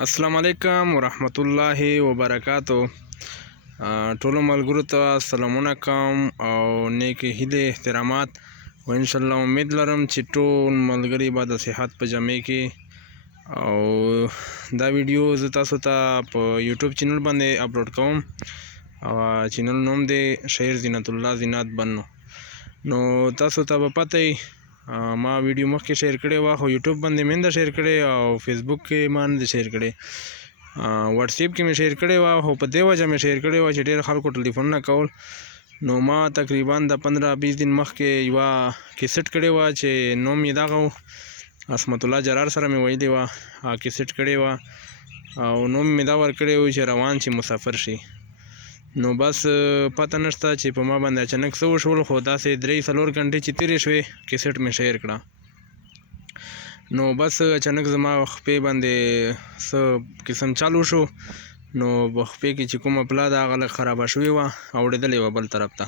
السلام علیکم ورحمت الله وبرکاتو. ټولو ملګرو ته سلامونه کوم او نیکې هیلې احترامات او ان شاء الله امید لرم چې ټول ملګري به د صحت په جامع کې او دا ویډیو زه تاسو ته په یوټیوب چینل باندې اپلوډ کوم او چینل نوم دی شهیر زینت الله زینات بنو. نو تاسو ته به پته ما ویډیو مخکې شیر کړی و خو یوټیوب باندې مې نه شیر کړی او فیسبوک کې ما نه شیر کړی، واتساپ کې مې شیر کړی و خو په دې وجه مې شیر کړی و چې ډېر خلکو ټلیفونونه کول. نو ما تقریبا د 15-20 دن مخکې یوه کیسټ کړی و چې نوم یې دغه و عصمت الله جرار سره مې ویلې وه کیسټ کړی و او نوم مې دا ورکړی و چې روان چې مسافر شي. نو بس پته نشته چې په ما باندې اچانک څه وشول خو داسې 3-4 غنټې چې تېرې شوې کیسټ مې شیر کړه. نو بس اچانک زما خپې باندې څه قسم چالو شو. نو په خپې کې چې کومه پله ده هغه لږ خرابه شوې وه او اورېدلې وه بل طرف ته.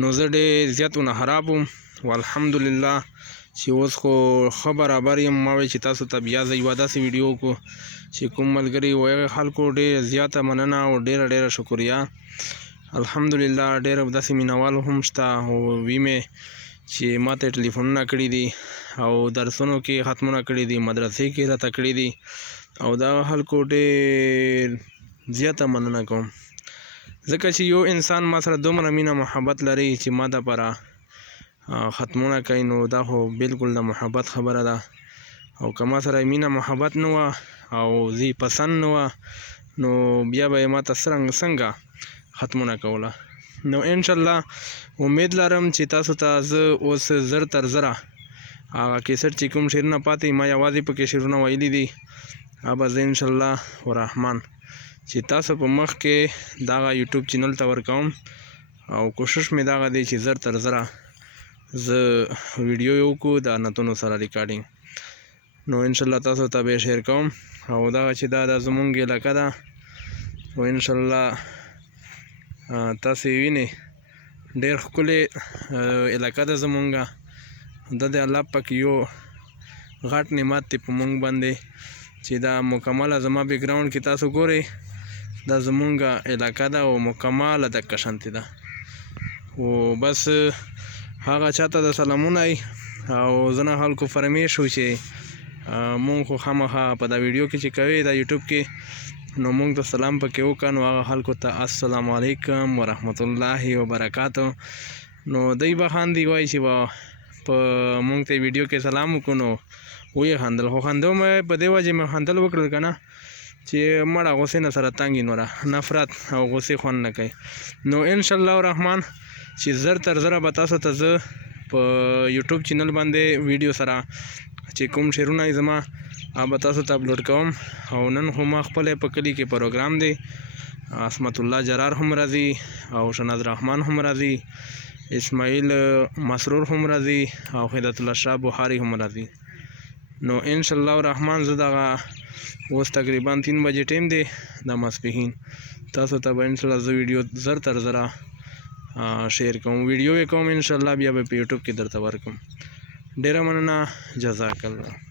نو زه ډېر زیات ونه خراب وم والحمدلله چې اوس خو ښه برابر یم. ما وایي چې تاسو ته بیا زه یوه داسې ویډیو وکړو چې کوم ملګري و هغې خلکو ډېره زیاته مننه او ډېره شکریه. الحمدلله ډېر داسې مینوال هم شته او وی مې چې ما ته ټلیفونونه کړي دي او درسونو کې ختمونه کړي دي، مدرسې کې راته کړي دي او دغه خلکو ډېر زیاته مننه کوم ځکه چې یو انسان ما سره دومره مینه محبت لري چې ما دپاره ختمونه کوي. نو دا خو بالکل د محبت خبره ده او که ما سره مینه محبت نه وه او زی پسند نه وه نو بیا به یې ما ته څنګه ختمونه کوله. نو انشاءالله امید لرم چې تاسو ته زه اوس زر تر زره هغه کیسټ چې کوم شعرونه پاتې ما یوازې پکې شعرونه ویلي دي هغه به زه انشاءالله ورحمن چې تاسو په مخ کې دغه یوټیوب چینل ته ورکوم او کوشش مې دغه دی چې زر تر زره زه ویډیو یې وکړو د نتونو سره ریکارډینګ. نو انشاءالله تاسو ته به شیر کوم او دغه چې دا زمونږ علاقه ده او انشاءالله تاسو یې وینئ ډېر ښکلې علاقه ده زمونږ. دا د الله پاک یو غټ نعمت دی په مونږ باندې چې دا مکمله زما بیکګراونډ کې تاسو ګورئ دا زمونږ علاقه ده او مکمله دقه شانتې ده. او بس هغه چاته د سلامونه ای او ځینې خلکو فرمیش و چې مونږ خو خامخا په دا ویډیو کې چې کوي دا یوټیوب کې نو مونږ ته سلام پکې وکړه نو هغه خلکو ته السلام علیکم ورحمت الله وبرکاتو. نو دوی به خاندي وایي چې په مونږ ته ویډیو کې سلام وکړو نو ویې خندل خو خندو مې په دې وجې مې خندل وکړل که نه چې مړه غوسې نه سره تنګ نوره نفرت او غوسې خوند نه کوي. نو انشاءالله الرحمن چې زر تر زره به تاسو ته زه په یوټیوب چینل باندې ویډیو سره چې کوم شعرونه یې زما هغه به تاسو ته اپلوډ کوم. او نن خو ما خپله په کلي کې پروګرام دی عصمت الله جرار هم راځي او شناز رحمان هم راځي، اسماعیل مسرور هم راځي او خیرت الله شاه بخاري هم راځي. نو انشاءالله الرحمن زه دغه اوس تقریبا 3 بجې ټیم دی د ماسپښین تاسو ته به انشاءالله زه ویډیو زر تر زره شیر کوم، ویډیو یې کوم انشاءالله بیا به په یوټیوب کې درته ورکړم. ډېره مننه، جزاک الله.